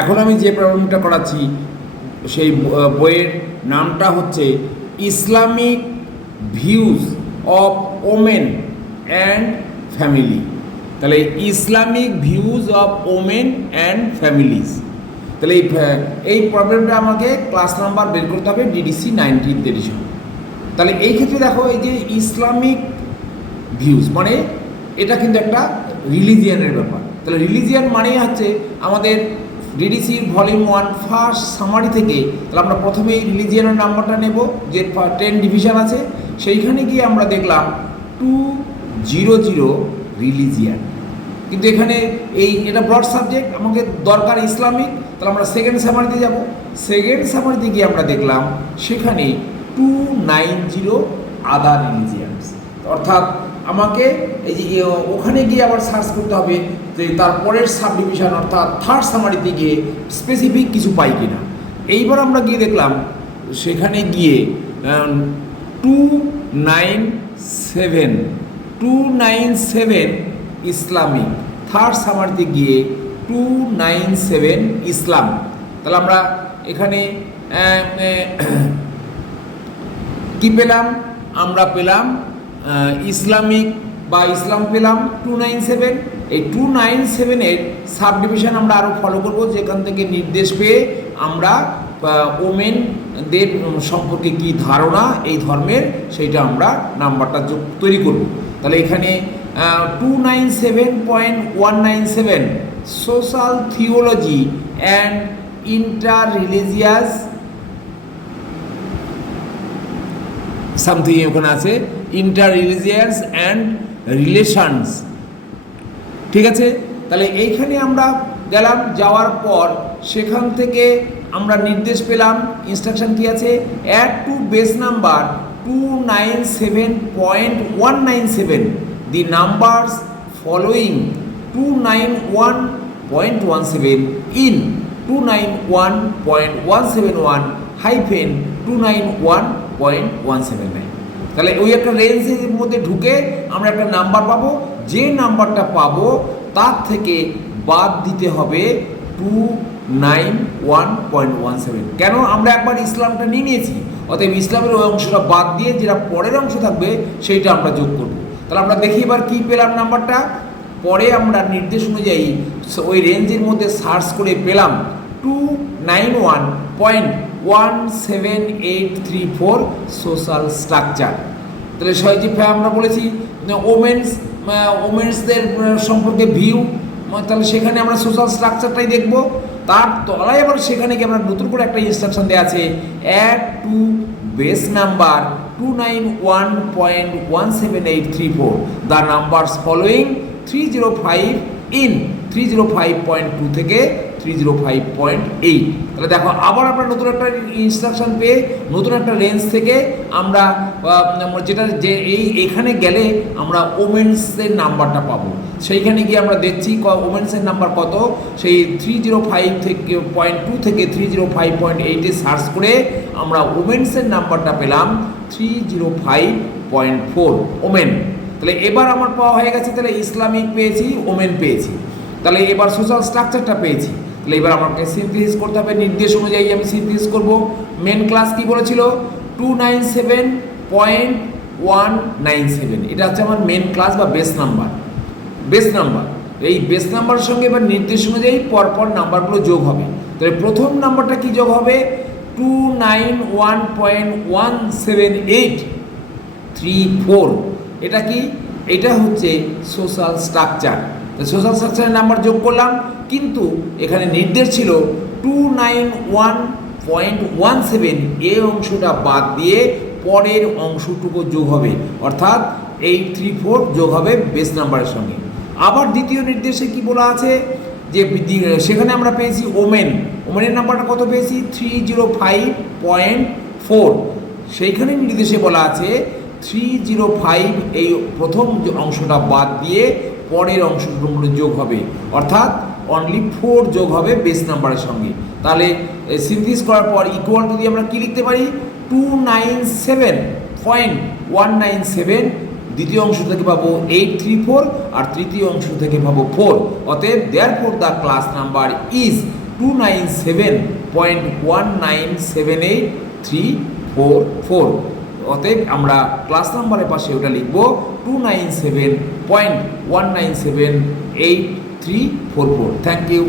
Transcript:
এখন আমি যে প্রবলেমটা করাচ্ছি সেই বইয়ের নামটা হচ্ছে Islamic views of women and family. তাহলে Islamic views of women and families. তাহলে এই প্রবলেমটা আমাকে ক্লাস নাম্বার বের করতে হবে ডিডিসি 19th এডিশন। তাহলে এই ক্ষেত্রে দেখো, এই যে ইসলামিক ভিউজ মানে এটা কিন্তু একটা রিলিজিয়ানের ব্যাপার। তাহলে রিলিজিয়ান মানেই হচ্ছে আমাদের ডিডিসির ভলিউম 1 ফার্স্ট সামারি থেকে। তাহলে আমরা প্রথমেই রিলিজিয়ানের নাম্বারটা নেব, যে 10 ডিভিশন আছে সেইখানে গিয়ে আমরা দেখলাম 200 রিলিজিয়ান। কিন্তু এখানে এটা ব্রড সাবজেক্ট, আমাকে দরকার ইসলামিক। তাহলে আমরা সেকেন্ড সামারিতে যাব। সেকেন্ড সামারিতে গিয়ে আমরা দেখলাম সেখানে 290 আদার রিলিজিয়ানস। অর্থাৎ আমাকে এই যে ওখানে গিয়ে আবার সার্চ করতে হবে যে তারপরের সাব ডিভিশন অর্থাৎ থার্ড সামারিতে গিয়ে স্পেসিফিক কিছু পাই কিনা। এইবার আমরা গিয়ে দেখলাম সেখানে গিয়ে 297 ইসলামিক। থার্ড সামারিতে গিয়ে 297 ইসলাম। তাহলে আমরা এখানে কি পেলাম? আমরা পেলাম ইসলামিক বা ইসলাম পেলাম 297। এই 297-এর সাব ডিভিশন আমরা আরও ফলো করব, যেখান থেকে নির্দেশ পেয়ে আমরা ওমেনদের সম্পর্কে কি ধারণা এই ধর্মের সেইটা আমরা নাম্বারটা তৈরি করব। তাহলে এখানে 297.197 social theology and inter religious something ওখানে আছে, ইন্টার রিলিজিয়াস অ্যান্ড রিলেশনস। ঠিক আছে, তাহলে এইখানে আমরা গেলাম। যাওয়ার পর সেখান থেকে আমরা নির্দেশ পেলাম, ইনস্ট্রাকশন কি আছে, add to base number 297.197 the numbers following 291.17 in 291.171 hyphen 291.179। তাহলে ওই একটা রেঞ্জের মধ্যে ঢুকে আমরা একটা নাম্বার পাবো। যে নাম্বারটা পাবো তার থেকে বাদ দিতে হবে 291.17। কেন? আমরা একবার ইসলামটা নিয়েছি, অতএব ইসলামের ওই অংশটা বাদ দিয়ে যেটা পরের অংশ থাকবে সেইটা আমরা যোগ করব। তাহলে আমরা দেখি এবার কী পেলাম নাম্বারটা। পরে আমরা নির্দেশ অনুযায়ী ওই রেঞ্জের মধ্যে সার্চ করে পেলাম 291.17834 সোশ্যাল স্ট্রাকচার। তাহলে সহজে আমরা বলেছি ওমেন্সদের সম্পর্কে ভিউ, তাহলে সেখানে আমরা সোশ্যাল স্ট্রাকচারটাই দেখব। তার তলায় আবার সেখানে গিয়ে আমরা নতুন করে একটা ইনস্ট্রাকশন দেওয়া আছে, add to base number 291.17834 the numbers following 305 in 305.2 থেকে 305.8। তাহলে দেখো আবার আমরা নতুন একটা ইনস্ট্রাকশন পেয়ে নতুন একটা রেঞ্জ থেকে আমরা যেটা যে এখানে গেলে আমরা ওমেন্সের নাম্বারটা পাবো। সেইখানে গিয়ে আমরা দেখছি ওমেন্সের নাম্বার কত, সেই 305 থেকে 0.2 থেকে 305.8-এ সার্চ করে আমরা ওমেন্সের নাম্বারটা পেলাম 305.4 ওমেন। তাহলে এবার আমার পাওয়া হয়ে গেছে। তাহলে ইসলামিক পেয়েছি, ওমেন পেয়েছি, তাহলে এবার সোশ্যাল স্ট্রাকচারটা পেয়েছি। তাহলে এবার আমাকে সিনথেসিস করতে হবে, নির্দেশ অনুযায়ী আমি সিনথেসিস করব। মেন ক্লাস কি বলেছিল? 297.197, এটা হচ্ছে আমার মেন ক্লাস বা বেস নাম্বার। এই বেস নাম্বারের সঙ্গে এবার নির্দেশ অনুযায়ী পরপর নাম্বারগুলো যোগ হবে। তাহলে প্রথম নাম্বারটা কি যোগ হবে? 291.17834। এটা কি? এটা হচ্ছে সোশ্যাল স্ট্রাকচার। সোশ্যাল স্ট্রাকচারের নাম্বার যোগ করলাম, কিন্তু এখানে নির্দেশ ছিল 291.17, এই অংশটা বাদ দিয়ে পরের অংশটুকু যোগ হবে, অর্থাৎ 834 যোগ হবে বেস নাম্বারের সঙ্গে। আবার দ্বিতীয় নির্দেশে কি বলা আছে যে সেখানে আমরা পেয়েছি ওমেনের নাম্বারটা কত পেয়েছি? 305.4। সেইখানে নির্দেশে বলা আছে 305 এই প্রথম অংশটা বাদ দিয়ে পরের অংশগুলো যোগ হবে, অর্থাৎ অনলি 4 যোগ হবে বেস নাম্বারের সঙ্গে। তাহলে সিনথেসিস করার পর ইকুয়াল টু দিয়ে আমরা কি লিখতে পারি? 297.197 দ্বিতীয় অংশ থেকে পাবো 834 আর তৃতীয় অংশ থেকে পাবো 4। অতএব therefore the class number is 297.1978344। অতএব আমরা ক্লাস নাম্বারের পাশে ওটা লিখব 297.1978344। Thank you.